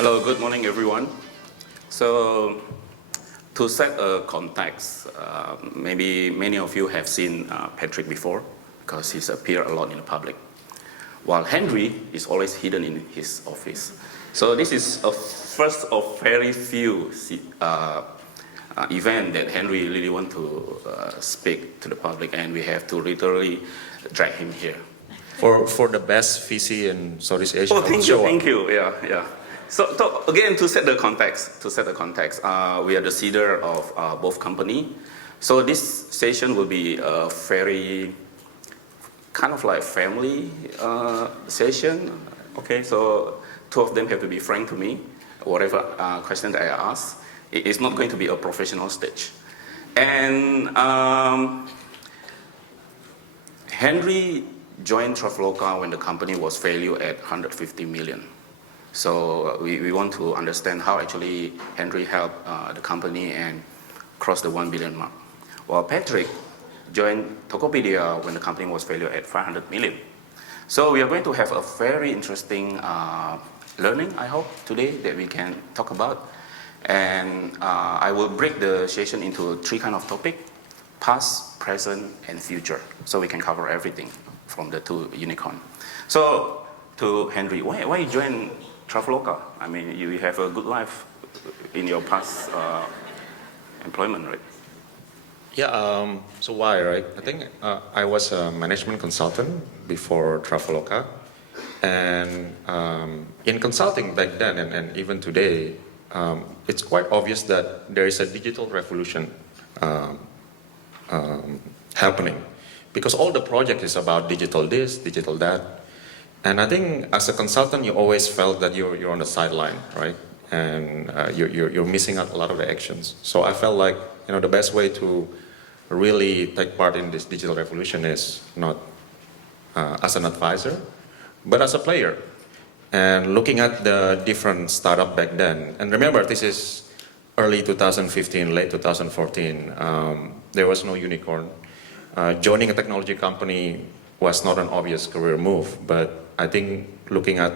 Hello, good morning, everyone. So, to set a context, maybe many of you have seen Patrick before because he's appeared a lot in the public, while Henry is always hidden in his office. So this is a first of very few event that Henry really want to speak to the public, and we have to literally drag him here. For the best VC in Southeast Asia. Oh, thank you. Yeah. So again, to set the context, we are the seeder of both company. So this session will be a very kind of like family session. Okay, so two of them have to be frank to me. Whatever question that I ask, it's not going to be a professional stage. And Henry joined Traveloka when the company was valued at 150 million. So we want to understand how actually Henry helped the company and cross the 1 billion mark. While Patrick joined Tokopedia when the company was valued at 500 million. So we are going to have a very interesting learning, I hope, today that we can talk about. And I will break the session into three kind of topic: past, present, and future. So we can cover everything from the two unicorn. So to Henry, why you join Traveloka? I mean, you have a good life in your past employment, right? Yeah, so why, right? I think I was a management consultant before Traveloka. And in consulting back then and even today, it's quite obvious that there is a digital revolution happening. Because all the project is about digital this, digital that. And I think as a consultant, you always felt that you're on the sideline, right? And you're missing out a lot of the actions. So I felt like, the best way to really take part in this digital revolution is not as an advisor, but as a player. And looking at the different startup back then, and remember this is early 2015, late 2014, there was no unicorn. Joining a technology company was not an obvious career move, but I think looking at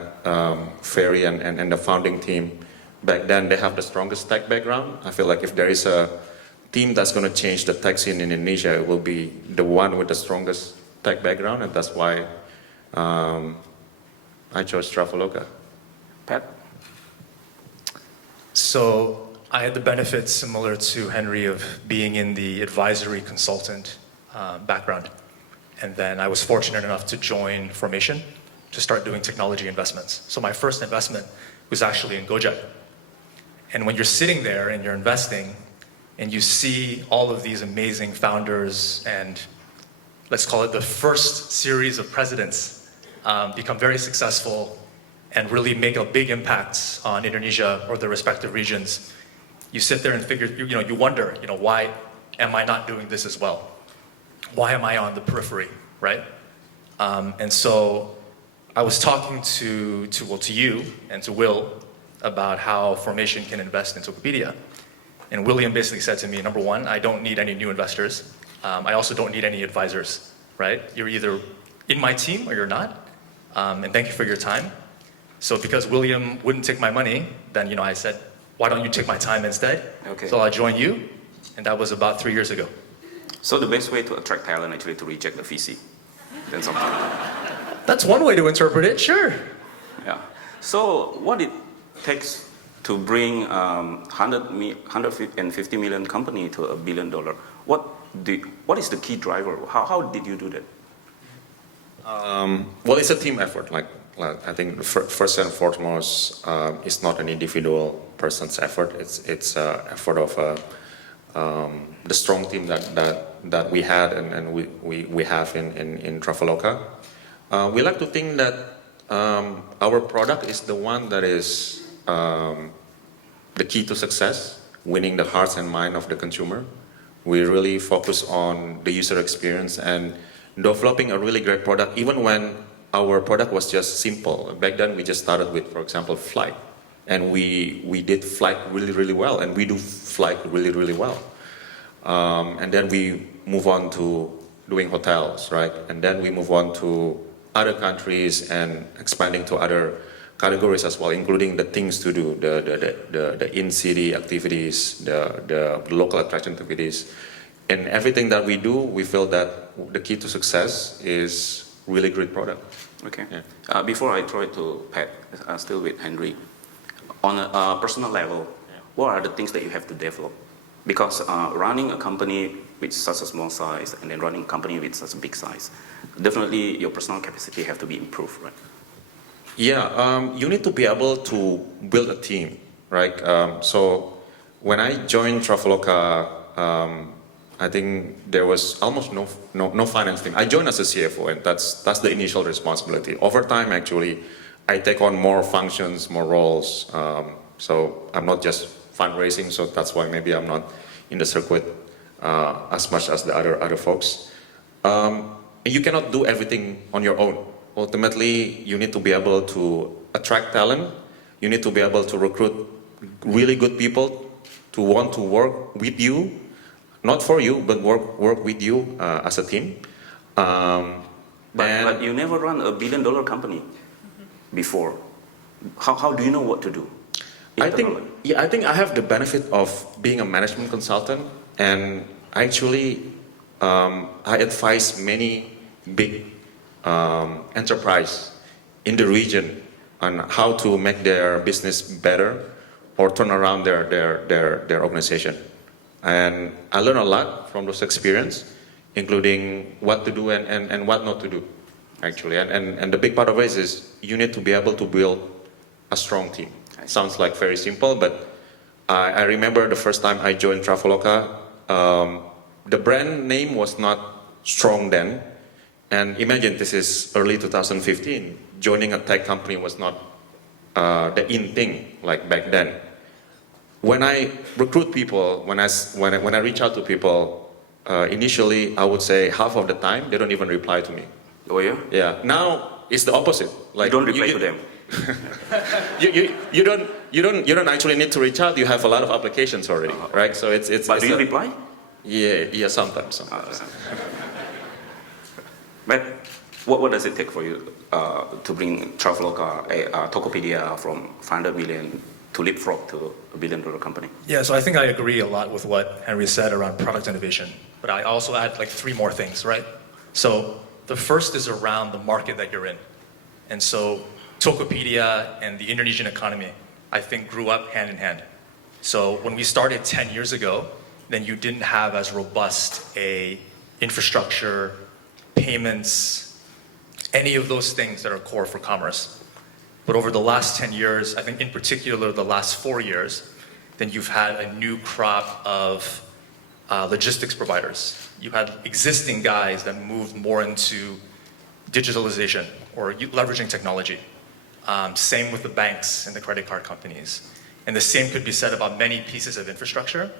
Ferry and the founding team back then, they have the strongest tech background. I feel like if there is a team that's going to change the tech scene in Indonesia, it will be the one with the strongest tech background, and that's why I chose Traveloka. Pat? So I had the benefits similar to Henry of being in the advisory consultant background. And then I was fortunate enough to join Formation to start doing technology investments. So my first investment was actually in Gojek. And when you're sitting there and you're investing and you see all of these amazing founders and let's call it the first series of presidents become very successful and really make a big impact on Indonesia or the respective regions, you sit there and figure, you wonder, why am I not doing this as well? Why am I on the periphery, right? And so I was talking to you and to Will about how Formation can invest in Tokopedia. And William basically said to me, number one, I don't need any new investors. I also don't need any advisors, right? You're either in my team or you're not. And thank you for your time. So because William wouldn't take my money, then I said, why don't you take my time instead? Okay. So I joined you, and that was about 3 years ago. So the best way to attract talent actually to reject the VC. Then something. That's one way to interpret it, sure. Yeah. So what it takes to bring 150 million company to $1 billion? What is the key driver? How did you do that? Well, it's a team effort. Like I think first and foremost, it's not an individual person's effort. It's an effort of the strong team that we had and we have in Traveloka. We like to think that our product is the one that is the key to success, winning the hearts and mind of the consumer. We really focus on the user experience and developing a really great product, even when our product was just simple. Back then, we just started with, for example, flight. And we did flight really, really well, and we do flight really, really well. And then we move on to doing hotels, right? And then we move on to other countries and expanding to other categories as well, including the things to do, the in-city activities, the local attraction activities. And everything that we do, we feel that the key to success is really great product. Okay. Yeah. Before I throw it to Pat, still with Henry, on a personal level, what are the things that you have to develop? Because running a company with such a small size and then running a company with such a big size, definitely your personal capacity have to be improved, right? Yeah, you need to be able to build a team, right? So when I joined Traveloka, I think there was almost no finance team. I joined as a CFO, and that's the initial responsibility. Over time, actually, I take on more functions, more roles. So I'm not just fundraising, so that's why maybe I'm not in the circuit as much as the other folks. You cannot do everything on your own. Ultimately, you need to be able to attract talent. You need to be able to recruit really good people to want to work with you, not for you, but work with you as a team. But you never run a billion-dollar company before. How do you know what to do? I think I have the benefit of being a management consultant, and actually I advise many big enterprise in the region on how to make their business better or turn around their organization. And I learned a lot from those experience, including what to do and what not to do, actually. And the big part of it is you need to be able to build a strong team. It sounds like very simple, but I remember the first time I joined Traveloka, the brand name was not strong then. And imagine this is early 2015. Joining a tech company was not the in thing like back then. When I recruit people, when I reach out to people, initially I would say half of the time they don't even reply to me. Oh yeah? Yeah. Now it's the opposite. Like you don't reply to them. you don't actually need to reach out. You have a lot of applications already, right? So it's. But do you reply? Yeah, sometimes. But what does it take for you to bring Traveloka, Tokopedia from 500 million to leapfrog to a billion-dollar company? Yeah, so I think I agree a lot with what Henry said around product innovation, but I also add like 3 more things, right? So the first is around the market that you're in. And so Tokopedia and the Indonesian economy, I think, grew up hand in hand. So when we started 10 years ago, then you didn't have as robust a infrastructure, payments, any of those things that are core for commerce. But over the last 10 years, I think in particular the last 4 years, then you've had a new crop of logistics providers. You had existing guys that moved more into digitalization or leveraging technology. Same with the banks and the credit card companies. And the same could be said about many pieces of infrastructure.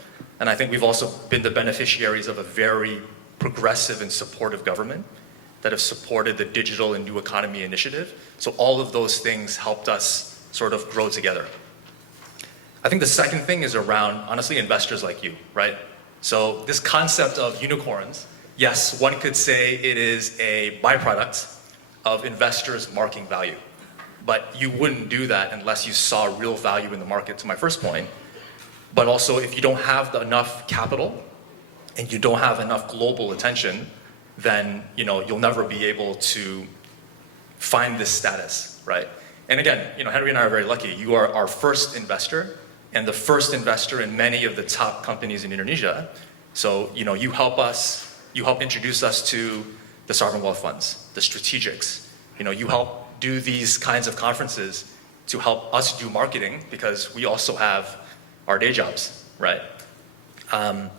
And I think we've also been the beneficiaries of a very progressive and supportive government that have supported the digital and new economy initiative. So all of those things helped us sort of grow together. I think the second thing is around, honestly, investors like you, right? So this concept of unicorns, yes, one could say it is a byproduct of investors marking value. But you wouldn't do that unless you saw real value in the market, to my first point. But also, if you don't have enough capital and you don't have enough global attention, then you'll never be able to find this status, right? And again, Henry and I are very lucky. You are our first investor and the first investor in many of the top companies in Indonesia. So you help introduce us to the sovereign wealth funds, the strategics. You help do these kinds of conferences to help us do marketing because we also have our day jobs, right? And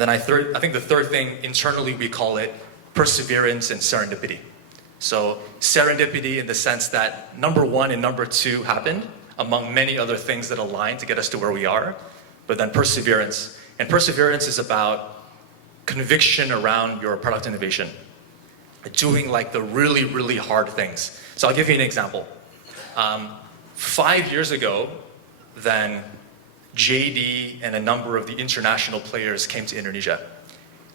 then I think the third thing, internally we call it perseverance and serendipity. So serendipity in the sense that number 1 and number 2 happened among many other things that align to get us to where we are, but then perseverance. And perseverance is about conviction around your product innovation, doing like the really, really hard things. So I'll give you an example. 5 years ago, then JD and a number of the international players came to Indonesia.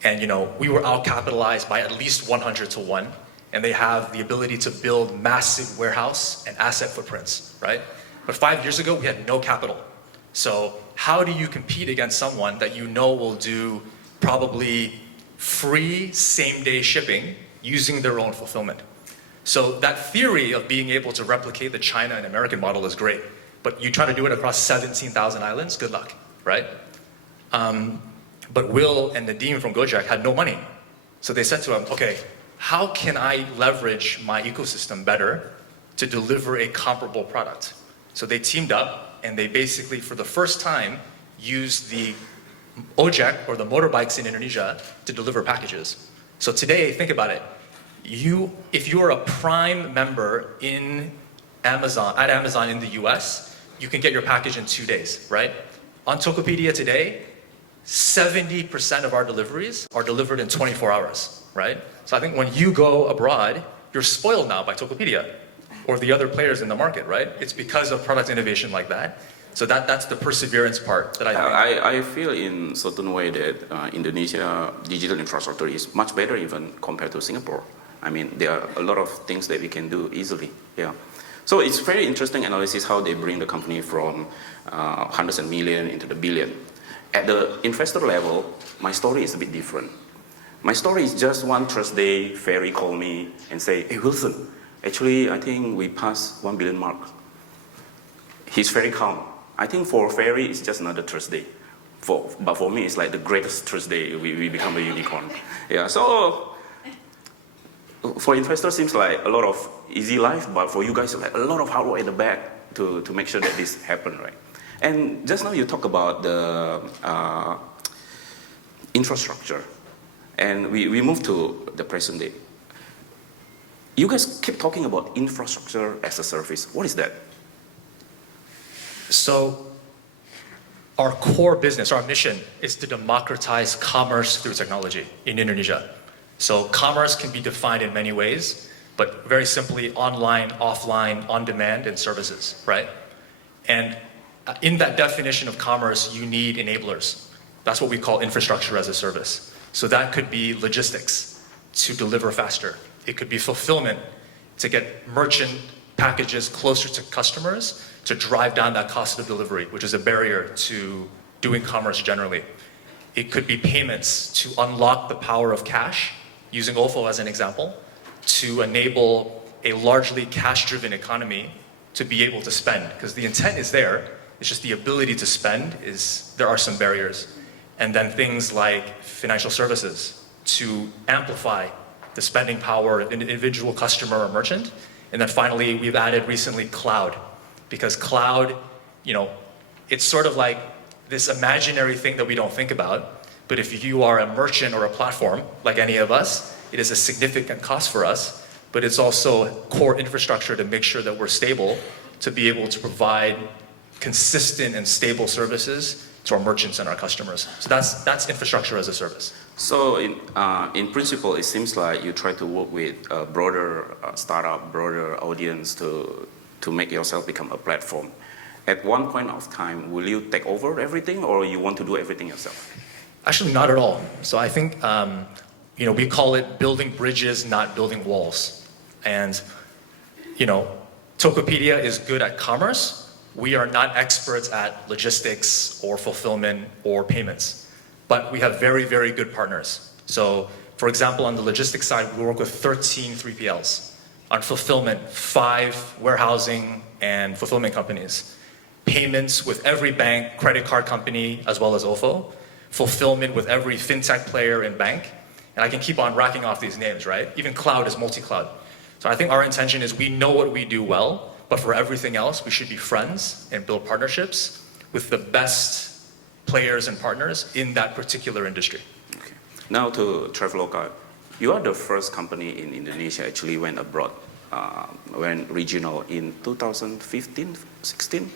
And we were out capitalized by at least 100 to 1. and they have the ability to build massive warehouse and asset footprints, right? But 5 years ago, we had no capital. So how do you compete against someone that you know will do probably free same-day shipping using their own fulfillment? So that theory of being able to replicate the China and American model is great, but you try to do it across 17,000 islands, good luck, right? But Will and Nadeem from Gojek had no money. So they said to him, okay, how can I leverage my ecosystem better to deliver a comparable product? So they teamed up and they basically, for the first time, used the ojek or the motorbikes in Indonesia to deliver packages. So today, think about it. If you are a Prime member in at Amazon in the US, you can get your package in 2 days, right? On Tokopedia today, 70% of our deliveries are delivered in 24 hours, right? So I think when you go abroad, you're spoiled now by Tokopedia or the other players in the market, right? It's because of product innovation like that. So that's the perseverance part that I think. I feel in certain way that Indonesia digital infrastructure is much better even compared to Singapore. I mean, there are a lot of things that we can do easily, yeah. So it's very interesting analysis how they bring the company from hundreds of million into the billion. At the investor level, my story is a bit different. My story is just one Thursday, Ferry called me and say, hey Wilson, actually I think we passed 1 billion mark. He's very calm. I think for Ferry it's just another Thursday. But for me it's like the greatest Thursday, we become a unicorn. Yeah, so for investors seems like a lot of easy life, but for you guys like a lot of hard work in the back to make sure that this happen, right? And just now you talk about the infrastructure, and we move to the present day. You guys keep talking about infrastructure as a service. What is that? So our core business, our mission is to democratize commerce through technology in Indonesia. So commerce can be defined in many ways, but very simply online, offline, on demand, and services, right? And in that definition of commerce, you need enablers. That's what we call infrastructure as a service. So that could be logistics to deliver faster. It could be fulfillment to get merchant packages closer to customers to drive down that cost of delivery, which is a barrier to doing commerce generally. It could be payments to unlock the power of cash, using OVO as an example, to enable a largely cash-driven economy to be able to spend. Because the intent is there, it's just the ability to spend there are some barriers. And then things like financial services to amplify the spending power of an individual customer or merchant. And then finally, we've added recently cloud. Because cloud, it's sort of like this imaginary thing that we don't think about. But if you are a merchant or a platform, like any of us, it is a significant cost for us. But it's also core infrastructure to make sure that we're stable to be able to provide consistent and stable services to our merchants and our customers. So that's infrastructure as a service. So in principle, it seems like you try to work with a broader startup, broader audience to make yourself become a platform. At one point of time, will you take over everything or you want to do everything yourself? Actually, not at all. So I think, we call it building bridges, not building walls. And, Tokopedia is good at commerce. We are not experts at logistics or fulfillment or payments, but we have very, very good partners. So, for example, on the logistics side, we work with 13 3PLs. On fulfillment, 5 warehousing and fulfillment companies. Payments with every bank, credit card company, as well as OVO. Fulfillment with every fintech player and bank. And I can keep on racking off these names, right? Even cloud is multi-cloud. So I think our intention is we know what we do well, but for everything else, we should be friends and build partnerships with the best players and partners in that particular industry. Okay. Now to Traveloka. You are the first company in Indonesia actually went abroad, went regional in 2015, 16?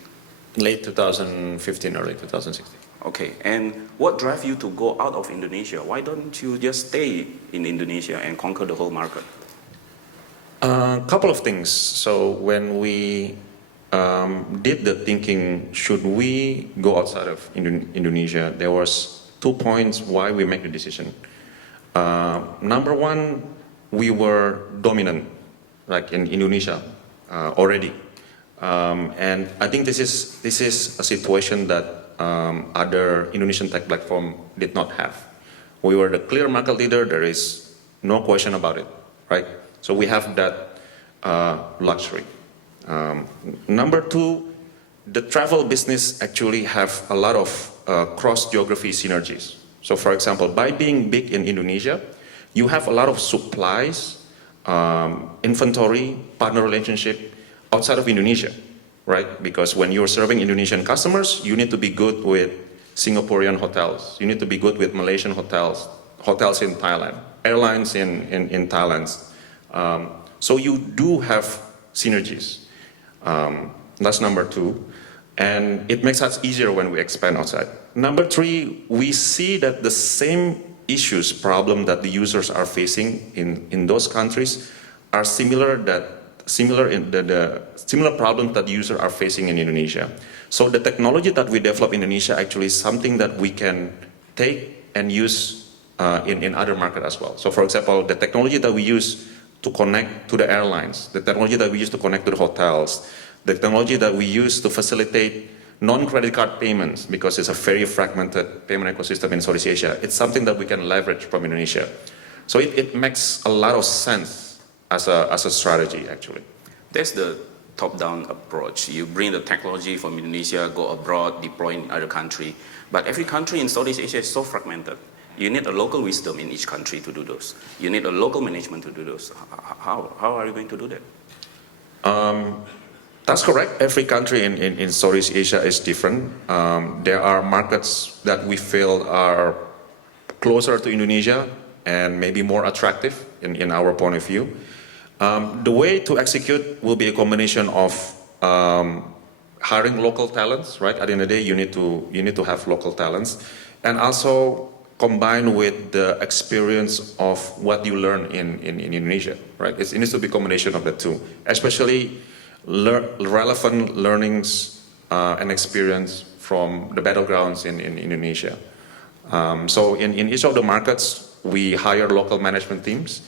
Late 2015, early 2016. Okay, and what drive you to go out of Indonesia? Why don't you just stay in Indonesia and conquer the whole market? A couple of things. So when we did the thinking, should we go outside of Indonesia, there was 2 points why we make the decision. Number one, we were dominant, like in Indonesia already. And I think this is a situation that other Indonesian tech platform did not have. We were the clear market leader. There is no question about it, right? So we have that luxury. Number two, the travel business actually have a lot of cross-geography synergies. So for example, by being big in Indonesia, you have a lot of supplies, inventory, partner relationship outside of Indonesia, right? Because when you're serving Indonesian customers, you need to be good with Singaporean hotels. You need to be good with Malaysian hotels, hotels in Thailand, airlines in Thailand. So you do have synergies. That's number two. And it makes us easier when we expand outside. Number three, we see that the same issues, problem that the users are facing in those countries are similar problems that users are facing in Indonesia. So the technology that we develop in Indonesia actually is something that we can take and use in other markets as well. So for example, the technology that we use to connect to the airlines, the technology that we use to connect to the hotels, the technology that we use to facilitate non-credit card payments, because it's a very fragmented payment ecosystem in Southeast Asia, it's something that we can leverage from Indonesia. So it makes a lot of sense as a strategy, actually. That's the top-down approach. You bring the technology from Indonesia, go abroad, deploy in other country. But every country in Southeast Asia is so fragmented. You need a local wisdom in each country to do those. You need a local management to do those. How are you going to do that? That's correct. Every country in Southeast Asia is different. There are markets that we feel are closer to Indonesia and maybe more attractive in our point of view. The way to execute will be a combination of hiring local talents, right? At the end of the day, you need to have local talents, and also combined with the experience of what you learn in Indonesia, right? It needs to be a combination of the two, especially relevant learnings and experience from the battlegrounds in Indonesia. So in each of the markets, we hire local management teams,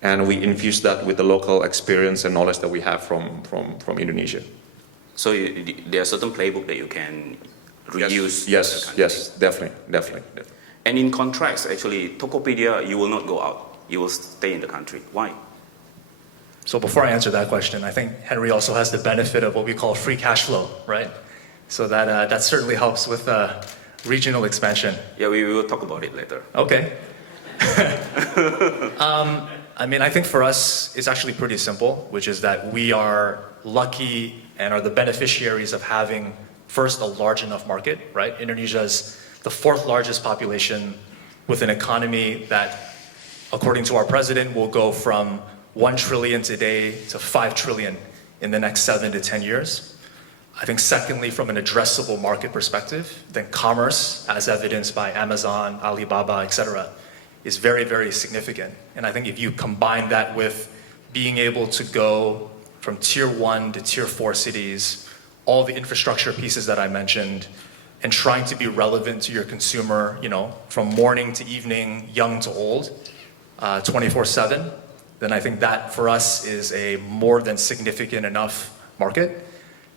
and we infuse that with the local experience and knowledge that we have from Indonesia. So there are certain playbook that you can reuse. Yes, definitely. And in contracts, actually, Tokopedia, you will not go out. You will stay in the country. Why? So before I answer that question, I think Henry also has the benefit of what we call free cash flow, right? So that certainly helps with regional expansion. Yeah, we will talk about it later. Okay. I mean, I think for us, it's actually pretty simple, which is that we are lucky and are the beneficiaries of having, first, a large enough market, right? Indonesia is the fourth largest population with an economy that, according to our president, will go from 1 trillion today to 5 trillion in the next 7 to 10 years. I think secondly, from an addressable market perspective, then commerce, as evidenced by Amazon, Alibaba, etc., is very, very significant. And I think if you combine that with being able to go from tier 1 to tier 4 cities, all the infrastructure pieces that I mentioned, and trying to be relevant to your consumer, from morning to evening, young to old, 24/7, then I think that for us is a more than significant enough market.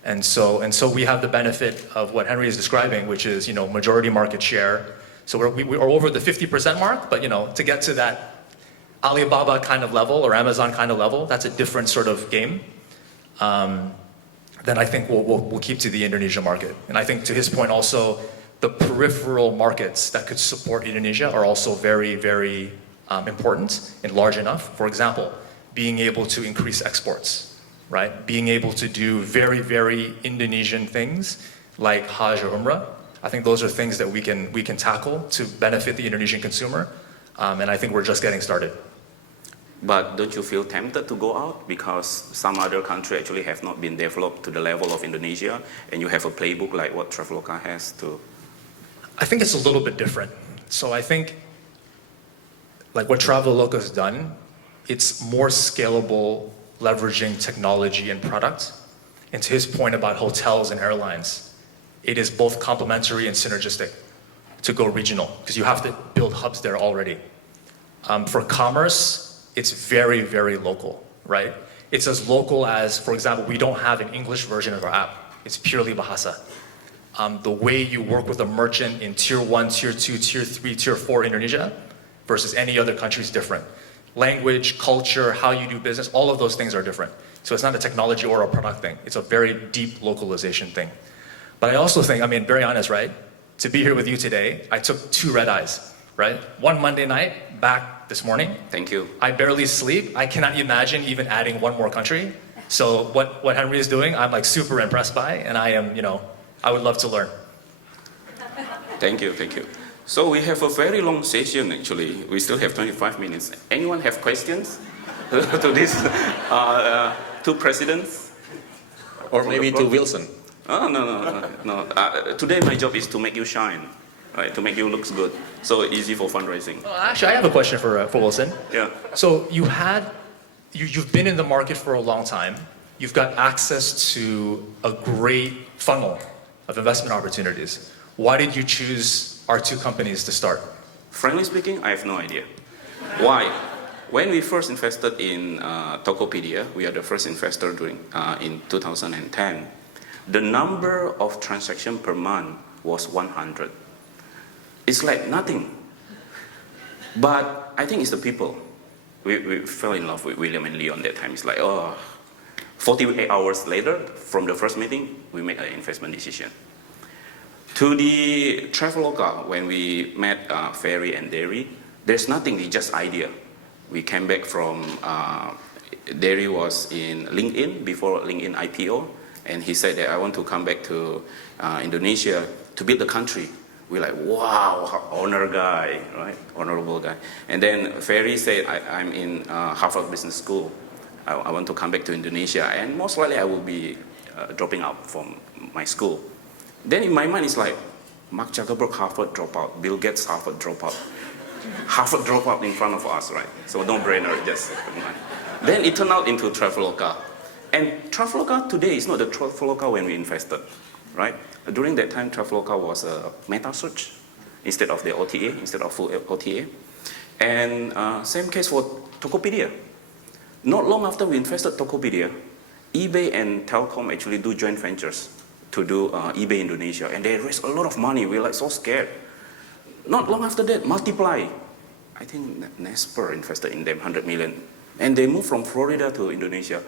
And so we have the benefit of what Henry is describing, which is, majority market share. So we're over the 50% mark, but to get to that Alibaba kind of level or Amazon kind of level, that's a different sort of game. Then I think we'll keep to the Indonesia market. And I think to his point also, the peripheral markets that could support Indonesia are also very, very important and large enough. For example, being able to increase exports, right? Being able to do very, very Indonesian things like Hajj or Umrah. I think those are things that we can tackle to benefit the Indonesian consumer. And I think we're just getting started. But don't you feel tempted to go out because some other country actually have not been developed to the level of Indonesia, and you have a playbook like what Traveloka has to? I think it's a little bit different. So I think like what Traveloka has done, it's more scalable, leveraging technology and product. And to his point about hotels and airlines, it is both complementary and synergistic to go regional, because you have to build hubs there already. For commerce, it's very, very local, right? It's as local as, for example, we don't have an English version of our app. It's purely Bahasa. The way you work with a merchant in tier 1, tier 2, tier 3, tier 4 Indonesia versus any other country is different. Language, culture, how you do business, all of those things are different. So it's not a technology or a product thing. It's a very deep localization thing. But I also think, I mean, very honest, right? To be here with you today, I took 2 red eyes, right? One Monday night, back this morning. Thank you. I barely sleep. I cannot imagine even adding one more country. So what Henry is doing, I'm like super impressed by, and I am, I would love to learn. Thank you, thank you. So we have a very long session actually. We still have 25 minutes. Anyone have questions to these 2 presidents? Or maybe to Willson. Oh, no. Today my job is to make you shine, right? To make you look good. So easy for fundraising. Well, actually, I have a question for Willson. Yeah. So you've been in the market for a long time. You've got access to a great funnel of investment opportunities. Why did you choose our 2 companies to start? Frankly speaking, I have no idea. Why? When we first invested in Tokopedia, we are the first investor in 2010. The number of transactions per month was 100. It's like nothing. But I think it's the people. We fell in love with William and Leon that time. It's like, 48 hours later, from the first meeting, we made an investment decision. To the Traveloka, when we met Ferry and Derry, there's nothing, it's just idea. We came back from, Derry was in LinkedIn, before LinkedIn IPO, and he said that I want to come back to Indonesia to build the country. We're like, wow, honor guy, right? Honorable guy. And then Ferry said, I'm in Harvard Business School. I want to come back to Indonesia, and most likely I will be dropping out from my school. Then in my mind, it's like, Mark Zuckerberg, Harvard dropout, Bill Gates, Harvard dropout. Harvard dropout in front of us, right? So no brainer, just. Then it turned out into Traveloka. And Traveloka today is not the Traveloka when we invested, right? During that time, Traveloka was a meta search instead of the OTA, instead of full OTA. And same case for Tokopedia. Not long after we invested Tokopedia, eBay and Telkom actually do joint ventures to do eBay Indonesia, and they raised a lot of money. We're like so scared. Not long after that, Multiply. I think Nesper invested in them 100 million, and they moved from Florida to Indonesia.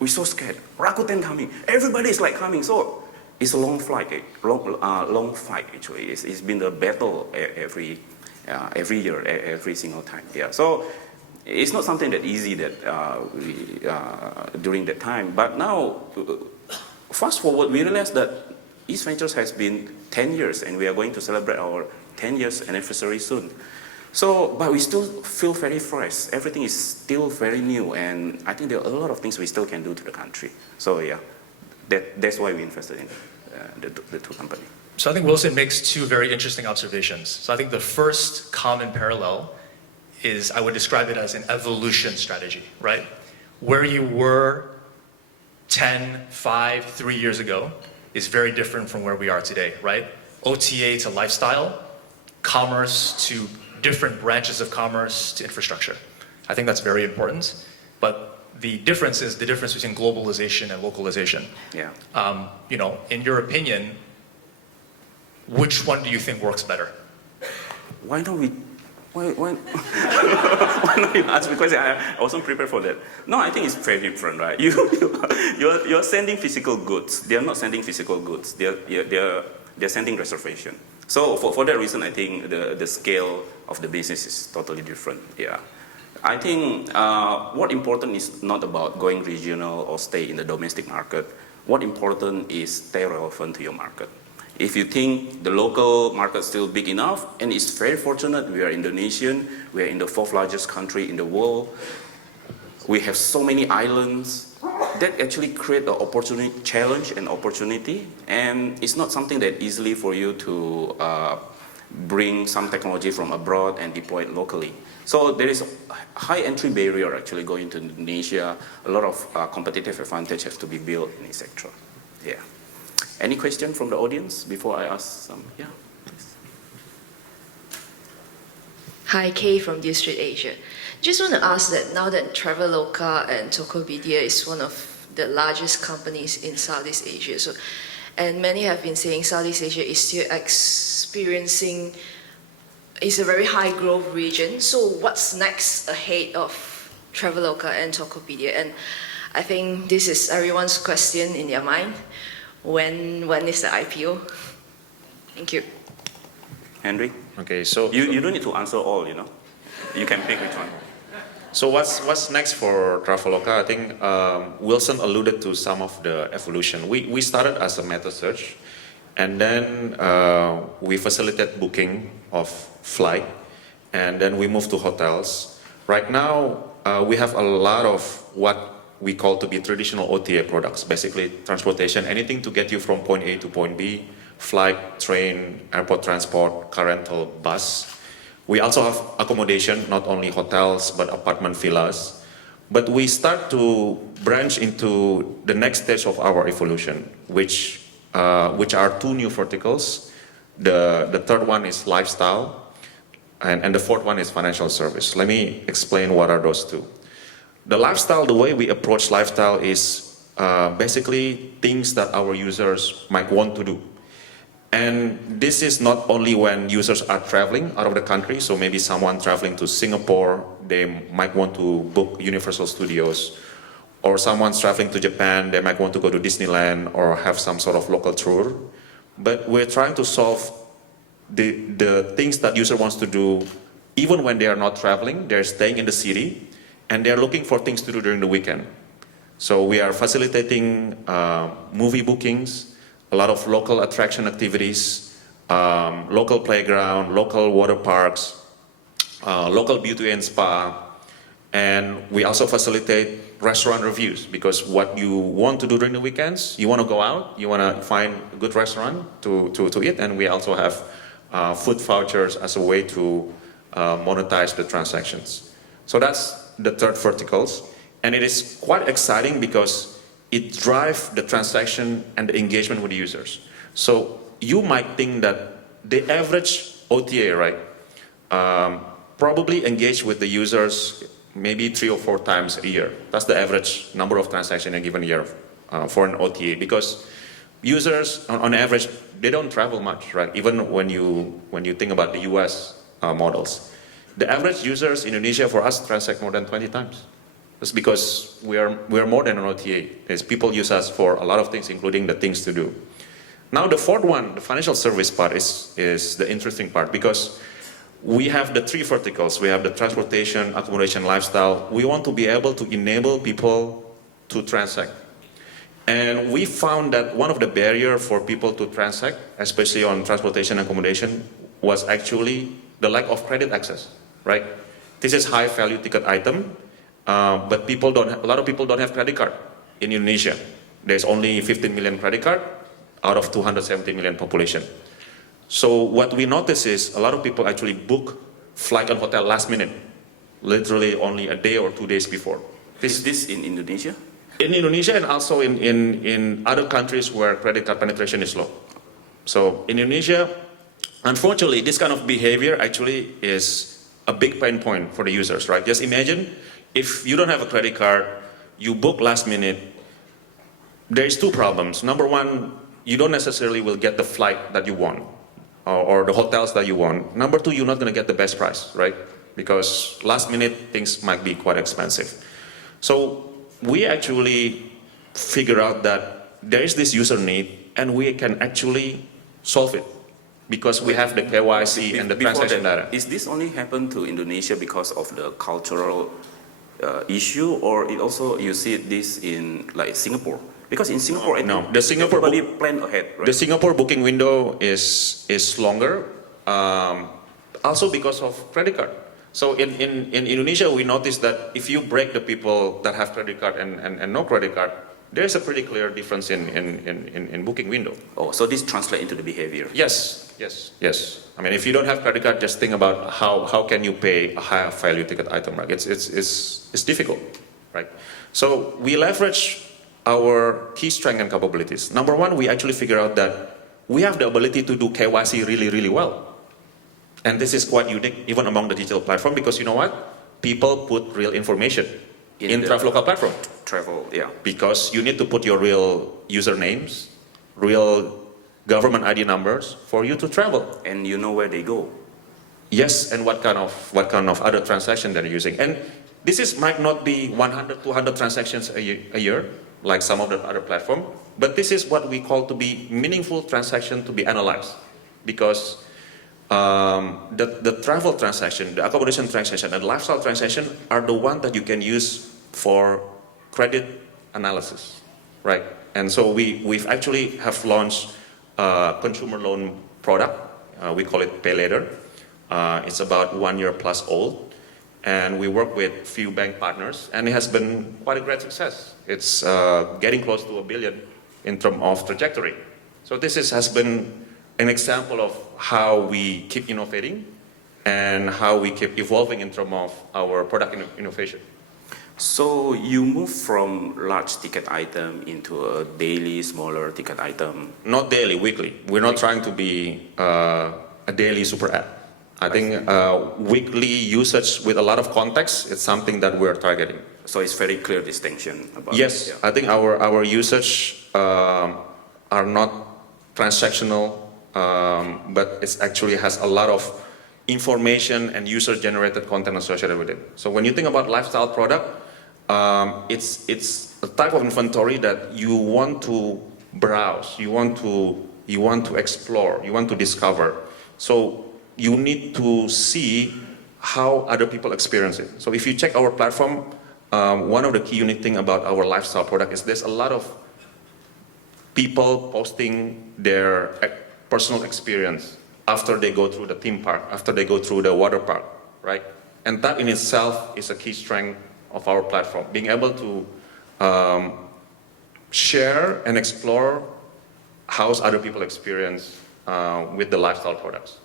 We're so scared. Rakuten coming. Everybody is like coming. So it's a long flight, long fight actually. It's been a battle every year, every single time. Yeah. So it's not something that easy that during that time. But now, fast forward, we realized that East Ventures has been 10 years, and we are going to celebrate our 10 years anniversary soon. So, but we still feel very fresh. Everything is still very new, and I think there are a lot of things we still can do to the country. So yeah, that's why we invested in the 2 companies. So I think Willson makes 2 very interesting observations. So I think the first common parallel is, I would describe it as an evolution strategy, right? Where you were 10, 5, 3 years ago is very different from where we are today, right? OTA to lifestyle, commerce to different branches of commerce to infrastructure. I think that's very important. But the difference is the difference between globalization and localization. Yeah. In your opinion, which one do you think works better? Why don't we? Why don't you ask me? Because I wasn't prepared for that. No, I think it's very different, right? You're sending physical goods. They are not sending physical goods. They're sending reservation. So for that reason, I think the scale of the business is totally different. Yeah. I think what important is not about going regional or stay in the domestic market. What important is stay relevant to your market. If you think the local market is still big enough, and it's very fortunate, we are Indonesian, we are in the 4th largest country in the world. We have so many islands that actually create an opportunity, challenge and opportunity, and it's not something that easily for you to bring some technology from abroad and deploy it locally. So there is a high entry barrier actually going to Indonesia. A lot of competitive advantage has to be built in this sector. Yeah. Any question from the audience before I ask some? Yeah. Please. Hi, Kay from DEALSTREETASIA. Just want to ask that now that Traveloka and Tokopedia is one of the largest companies in Southeast Asia, and many have been saying Southeast Asia is still experiencing, is a very high growth region. So what's next ahead of Traveloka and Tokopedia? And I think this is everyone's question in their mind. When is the IPO? Thank you. Henry, Okay, so you don't need to answer all, You can pick which one. So what's next for Traveloka? I think Willson alluded to some of the evolution. We started as a meta search, and then we facilitate booking of flight, and then we moved to hotels. Right now, we have a lot of what we call to be traditional OTA products, basically transportation, anything to get you from point A to point B, flight, train, airport transport, car rental, bus. We also have accommodation, not only hotels, but apartment villas. But we start to branch into the next stage of our evolution, which are two new verticals. The third one is lifestyle, and the fourth one is financial service. Let me explain what are those two. The lifestyle, the way we approach lifestyle is basically things that our users might want to do. And this is not only when users are traveling out of the country, so maybe someone traveling to Singapore, they might want to book Universal Studios, or someone's traveling to Japan, they might want to go to Disneyland or have some sort of local tour. But we're trying to solve the things that user wants to do even when they are not traveling, they're staying in the city, and they're looking for things to do during the weekend. So we are facilitating movie bookings, a lot of local attraction activities, local playground, local water parks, local beauty and spa, and we also facilitate restaurant reviews, because what you want to do during the weekends, you want to go out, you want to find a good restaurant to eat, and we also have food vouchers as a way to monetize the transactions. So that's the third verticals, and it is quite exciting because it drives the transaction and the engagement with the users. So you might think that the average OTA, right, probably engage with the users maybe 3 or 4 times a year. That's the average number of transactions in a given year for an OTA, because users, on average, they don't travel much, right? Even when you think about the US models. The average users in Indonesia for us transact more than 20 times. That's because we are more than an OTA. People use us for a lot of things, including the things to do. Now the fourth one, the financial service part, is the interesting part, because we have the 3 verticals. We have the transportation, accommodation, lifestyle. We want to be able to enable people to transact. And we found that one of the barriers for people to transact, especially on transportation and accommodation, was actually the lack of credit access, right? This is high value ticket item. But a lot of people don't have credit card in Indonesia. There's only 15 million credit card out of 270 million population. So what we notice is a lot of people actually book flight and hotel last minute, literally only a day or 2 days before. Is this in Indonesia? In Indonesia, and also in other countries where credit card penetration is low. So in Indonesia, unfortunately, this kind of behavior actually is a big pain point for the users, right? Just imagine, if you don't have a credit card, you book last minute, there's 2 problems. Number one, you don't necessarily will get the flight that you want, or the hotels that you want. Number 2, you're not going to get the best price, right? Because last minute things might be quite expensive. So we actually figure out that there is this user need, and we can actually solve it, because we have the KYC and the transaction data. Is this only happen to Indonesia because of the cultural issue, or it also you see this in like Singapore? Because in Singapore, the Singapore everybody plan ahead, right? The Singapore booking window is longer, also because of credit card. So in Indonesia, we noticed that if you break the people that have credit card and no credit card, there's a pretty clear difference in booking window. Oh, so this translates into the behavior. Yes. I mean, if you don't have credit card, just think about how can you pay a higher value ticket item, right? It's difficult, right? So we leverage our key strength and capabilities. Number one, we actually figure out that we have the ability to do KYC really, really well. And this is quite unique even among the digital platform, because you know what? People put real information in the Traveloka platform. travel, yeah. Because you need to put your real usernames, real government ID numbers for you to travel. And you know where they go. Yes, and what kind of other transaction they're using. And this might not be 100, 200 transactions a year, like some of the other platform, but this is what we call to be meaningful transaction to be analyzed. Because the travel transaction, the accommodation transaction, and lifestyle transaction are the one that you can use for credit analysis, right? And so we've actually have launched a consumer loan product. We call it Pay Later. It's about 1 year plus old, and we work with few bank partners, and it has been quite a great success. It's getting close to $1 billion in terms of trajectory. So this has been an example of how we keep innovating and how we keep evolving in terms of our product innovation. So you move from large ticket item into a daily, smaller ticket item. Not daily, weekly. We're not trying to be a daily super app. I think weekly usage with a lot of context is something that we're targeting. So it's very clear distinction about Yes, yeah. I think our usage are not transactional, but it actually has a lot of information and user-generated content associated with it. So when you think about lifestyle product, it's a type of inventory that you want to browse, you want to explore, you want to discover. So you need to see how other people experience it. So if you check our platform, one of the key unique thing about our lifestyle product is there's a lot of people posting their personal experience after they go through the theme park, after they go through the water park, right? And that in itself is a key strength of our platform, being able to share and explore how other people experience with the lifestyle products.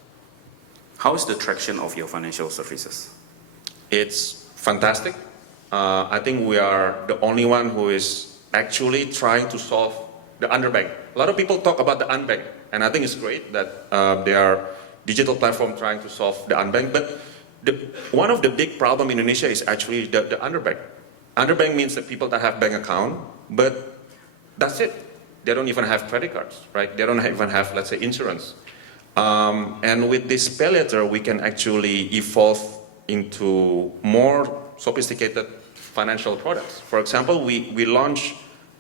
How is the traction of your financial services? It's fantastic. I think we are the only one who is actually trying to solve the underbanked. A lot of people talk about the unbanked, and I think it's great that there are digital platforms trying to solve the unbanked, but one of the big problems in Indonesia is actually the underbanked. Underbanked means the people that have bank account, but that's it. They don't even have credit cards, right? They don't even have, let's say, insurance. And with this Pay Later, we can actually evolve into more sophisticated financial products. For example, we launched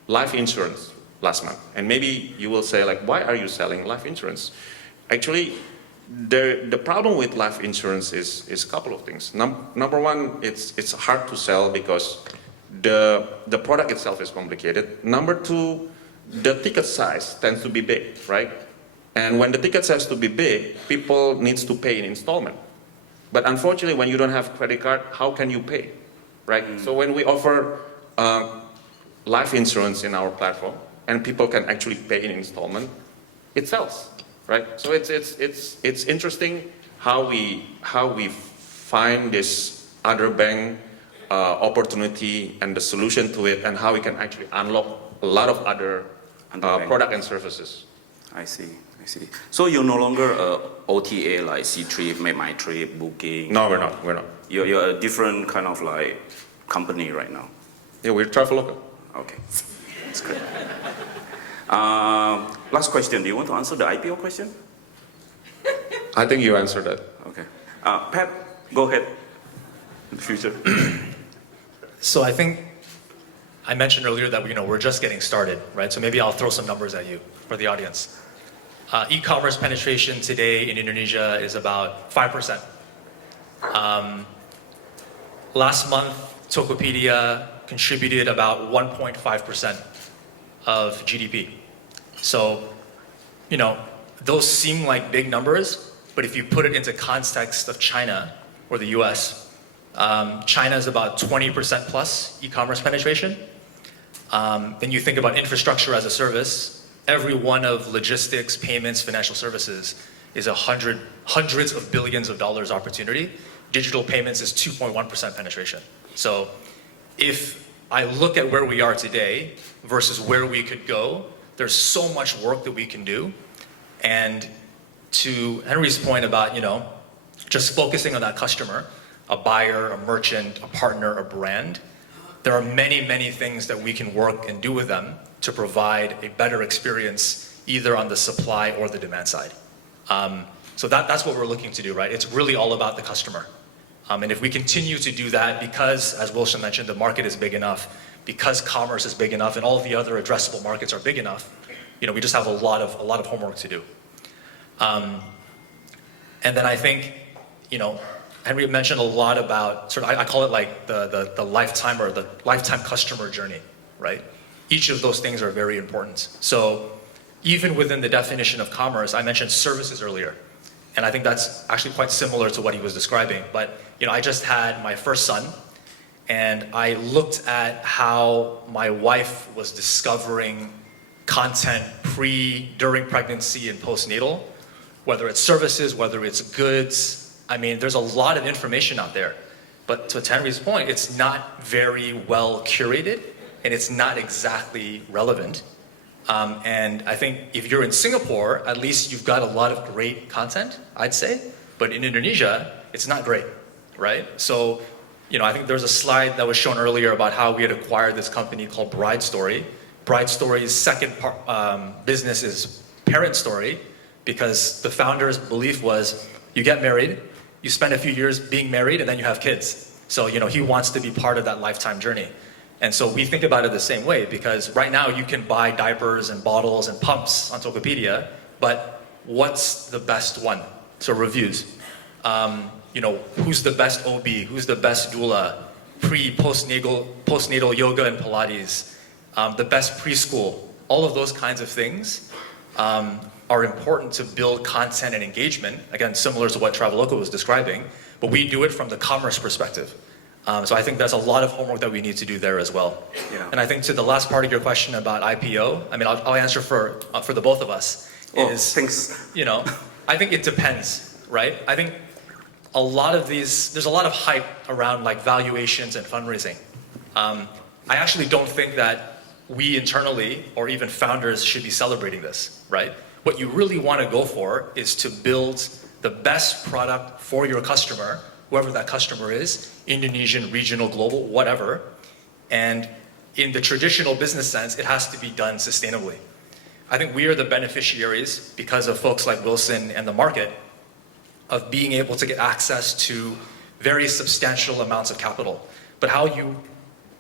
life insurance last month. And maybe you will say, like, why are you selling life insurance? Actually, the problem with life insurance is a couple of things. Number one, it's hard to sell because the product itself is complicated. Number two, the ticket size tends to be big, right? And when the ticket size to be big, people needs to pay in installment. But unfortunately, when you don't have credit card, how can you pay, right? So when we offer life insurance in our platform, and people can actually pay in installment, it sells, right? So it's interesting how we find this other bank opportunity and the solution to it, and how we can actually unlock a lot of other product and services. I see. So you're no longer a OTA like C-Trip, Make My Trip, Booking? No, we're not. You're a different kind of like company right now? Yeah, we're Traveloka. Okay, that's great. Last question, do you want to answer the IPO question? I think you answered that. Okay. Pep, go ahead. In the future. So I think I mentioned earlier that we're just getting started, right? So maybe I'll throw some numbers at you for the audience. E-commerce penetration today in Indonesia is about 5%. Last month, Tokopedia contributed about 1.5% of GDP. So, those seem like big numbers, but if you put it into context of China or the US, China is about 20% plus e-commerce penetration. Then you think about infrastructure as a service. Every one of logistics, payments, financial services is hundreds of billions of dollars opportunity. Digital payments is 2.1% penetration. So if I look at where we are today versus where we could go, there's so much work that we can do. And to Henry's point about, just focusing on that customer, a buyer, a merchant, a partner, a brand, there are many, many things that we can work and do with them to provide a better experience either on the supply or the demand side. So that's what we're looking to do, right? It's really all about the customer. And if we continue to do that, because, as Willson mentioned, the market is big enough, because commerce is big enough, and all of the other addressable markets are big enough, we just have a lot of homework to do. And then I think, Henry mentioned a lot about I call it like the lifetime or the lifetime customer journey, right? Each of those things are very important. So even within the definition of commerce, I mentioned services earlier. And I think that's actually quite similar to what he was describing. But, I just had my first son, and I looked at how my wife was discovering content during pregnancy and postnatal, whether it's services, whether it's goods. I mean, there's a lot of information out there. But to Henry's point, it's not very well curated, and it's not exactly relevant. And I think if you're in Singapore, at least you've got a lot of great content, I'd say. But in Indonesia, it's not great, right? So, I think there's a slide that was shown earlier about how we had acquired this company called Bride Story. Bride Story's second business is Parent Story, because the founder's belief was you get married, you spend a few years being married, and then you have kids. So, he wants to be part of that lifetime journey. And so we think about it the same way, because right now you can buy diapers and bottles and pumps on Tokopedia, but what's the best one? So reviews. Who's the best OB? Who's the best doula? Postnatal yoga and Pilates. The best preschool. All of those kinds of things are important to build content and engagement. Again, similar to what Traveloka was describing, but we do it from the commerce perspective. So I think there's a lot of homework that we need to do there as well. Yeah. And I think to the last part of your question about IPO, I'll answer for the both of us. Thanks. I think it depends, right? I think there's a lot of hype around like valuations and fundraising. I actually don't think that we internally or even founders should be celebrating this, right? What you really want to go for is to build the best product for your customer, whoever that customer is, Indonesian, regional, global, whatever. And in the traditional business sense, it has to be done sustainably. I think we are the beneficiaries, because of folks like Willson and the market, of being able to get access to very substantial amounts of capital. But how you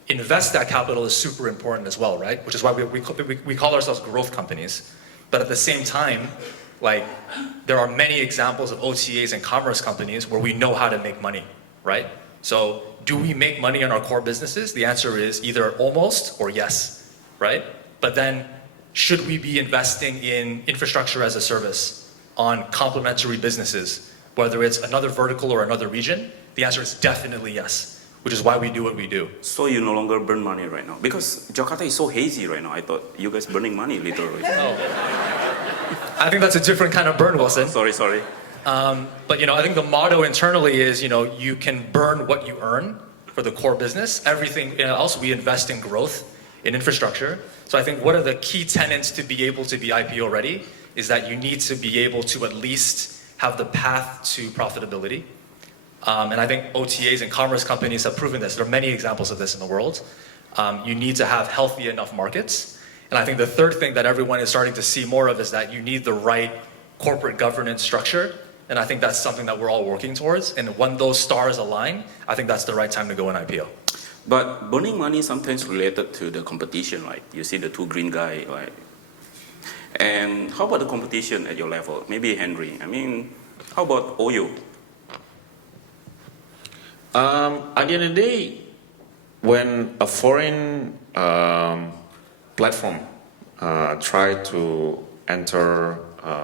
invest that capital is super important as well, right? Which is why we call ourselves growth companies. But at the same time, there are many examples of OTAs and commerce companies where we know how to make money, right? So do we make money on our core businesses? The answer is either almost or yes, right? But then should we be investing in infrastructure as a service on complementary businesses, whether it's another vertical or another region? The answer is definitely yes, which is why we do what we do. So you no longer burn money right now? Because Jakarta is so hazy right now. I thought you guys burning money literally. Oh. I think that's a different kind of burn, Willson. Sorry. But I think the motto internally is, you can burn what you earn for the core business. Everything else, we invest in growth, in infrastructure. So I think one of the key tenets to be able to be IPO ready is that you need to be able to at least have the path to profitability. And I think OTAs and commerce companies have proven this. There are many examples of this in the world. You need to have healthy enough markets. And I think the third thing that everyone is starting to see more of is that you need the right corporate governance structure. And I think that's something that we're all working towards. And when those stars align, I think that's the right time to go in IPO. But burning money is sometimes related to the competition, right? You see the two green guys, right? And how about the competition at your level? Maybe Henry. How about OYO? At the end of the day, when a foreign platform try to enter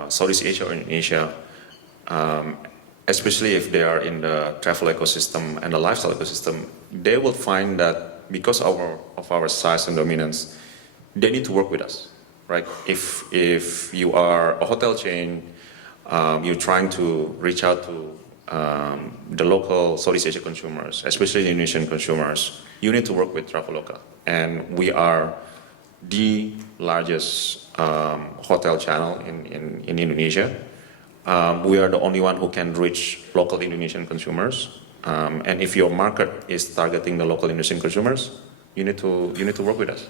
Southeast Asia or Indonesia, especially if they are in the travel ecosystem and the lifestyle ecosystem, they will find that because of our size and dominance, they need to work with us, right? If you are a hotel chain, you're trying to reach out to the local Southeast Asia consumers, especially Indonesian consumers, you need to work with Traveloka. And we are the largest hotel channel in Indonesia. we are the only one who can reach local Indonesian consumers. And if your market is targeting the local Indonesian consumers, you need to work with us.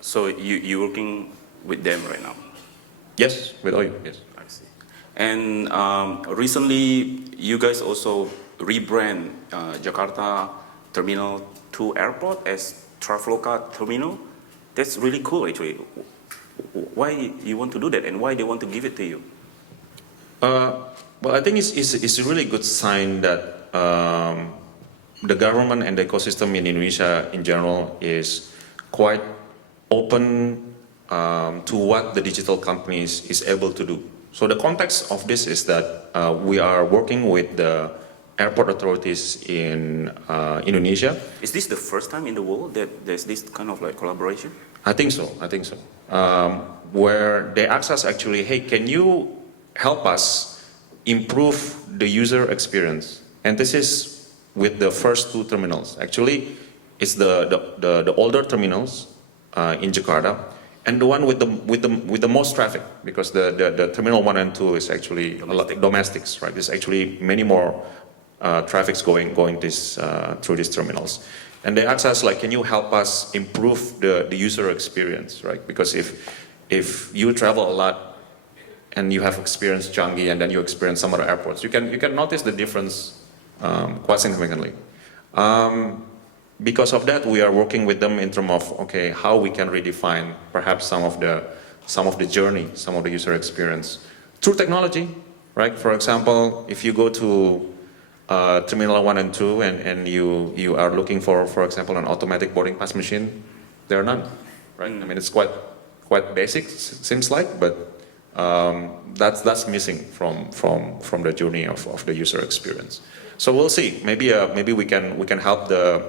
So you're working with them right now? Yes, with OYO, yes. I see. And recently, you guys also rebrand Jakarta Terminal 2 Airport as Traveloka Terminal. That's really cool, actually. Why you want to do that, and why they want to give it to you? Well, I think it's a really good sign that the government and the ecosystem in Indonesia in general is quite open to what the digital companies is able to do. So the context of this is that we are working with the airport authorities in Indonesia. Is this the first time in the world that there's this kind of like collaboration? I think so. Where they ask us actually, hey, can you help us improve the user experience? And this is with the first two terminals. Actually, it's the older terminals in Jakarta, and the one with the most traffic, because the terminal 1 and 2 is actually domestics, right? There's actually many more traffics going through these terminals. And they asked us, like, can you help us improve the user experience, right? Because if you travel a lot and you have experienced Changi and then you experience some other airports, you can notice the difference quite significantly. Because of that, we are working with them in terms of, okay, how we can redefine perhaps some of the journey, some of the user experience through technology, right? For example, if you go to Terminal 1 and 2 and you are looking for example, an automatic boarding pass machine, there are none, right? I mean, it's quite basic, seems like, but that's missing from the journey of the user experience. So we'll see. Maybe we can help the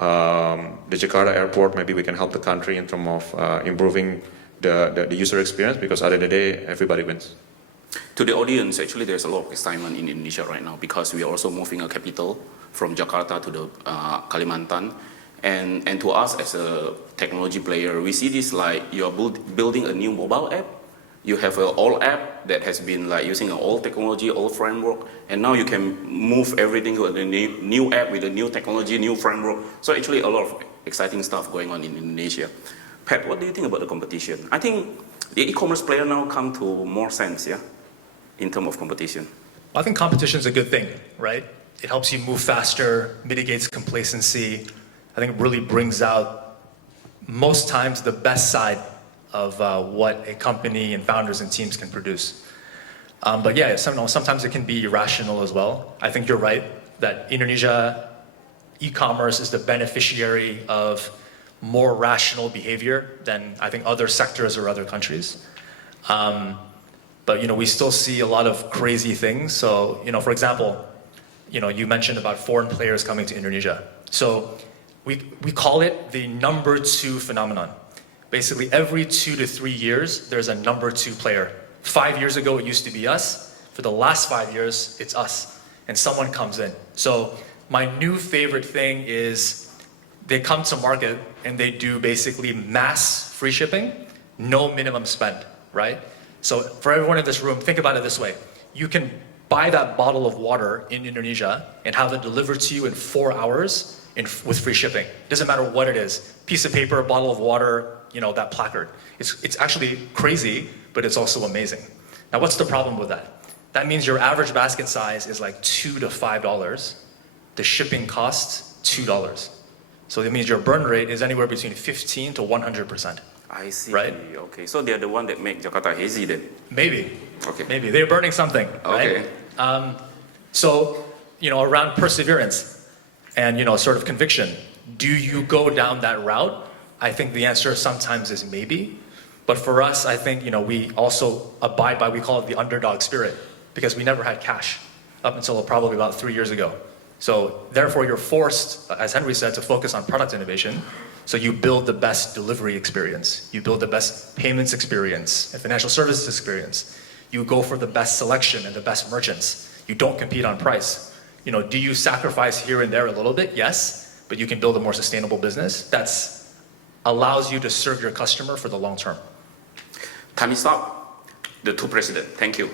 Jakarta airport. Maybe we can help the country in terms of improving the user experience, because at the end of the day, everybody wins. To the audience, actually, there's a lot of excitement in Indonesia right now because we are also moving a capital from Jakarta to the Kalimantan. And to us as a technology player, we see this like you're building a new mobile app. You have an old app that has been like using an old technology, old framework, and now you can move everything to a new app with a new technology, new framework. So actually a lot of exciting stuff going on in Indonesia. Pat, what do you think about the competition? I think the e-commerce player now come to more sense, yeah, in terms of competition. I think competition is a good thing, right? It helps you move faster, mitigates complacency. I think it really brings out, most times, the best side of what a company and founders and teams can produce. But yeah, sometimes it can be irrational as well. I think you're right that Indonesia e-commerce is the beneficiary of more rational behavior than I think other sectors or other countries. But we still see a lot of crazy things. So for example, you mentioned about foreign players coming to Indonesia. So we call it the number 2 phenomenon. Basically, every 2 to 3 years, there's a number 2 player. 5 years ago, it used to be us. For the last 5 years, it's us. And someone comes in. So my new favorite thing is they come to market and they do basically mass free shipping, no minimum spend, right? So for everyone in this room, think about it this way. You can buy that bottle of water in Indonesia and have it delivered to you in 4 hours with free shipping. Doesn't matter what it is. Piece of paper, bottle of water, that placard. It's actually crazy, but it's also amazing. Now, what's the problem with that? That means your average basket size is like $2 to $5. The shipping costs $2. So that means your burn rate is anywhere between 15 to 100%. I see. Right? Okay, so they're the one that make Jakarta hazy then? Maybe. Okay. Maybe. They're burning something, right? Okay. So, around perseverance and, sort of conviction, do you go down that route? I think the answer sometimes is maybe. But for us, I think, we also abide by, we call it the underdog spirit, because we never had cash up until probably about 3 years ago. So therefore, you're forced, as Henry said, to focus on product innovation. So you build the best delivery experience. You build the best payments experience and financial services experience. You go for the best selection and the best merchants. You don't compete on price. Do you sacrifice here and there a little bit? Yes, but you can build a more sustainable business that's allows you to serve your customer for the long term. Time is up. The 2 presidents. Thank you.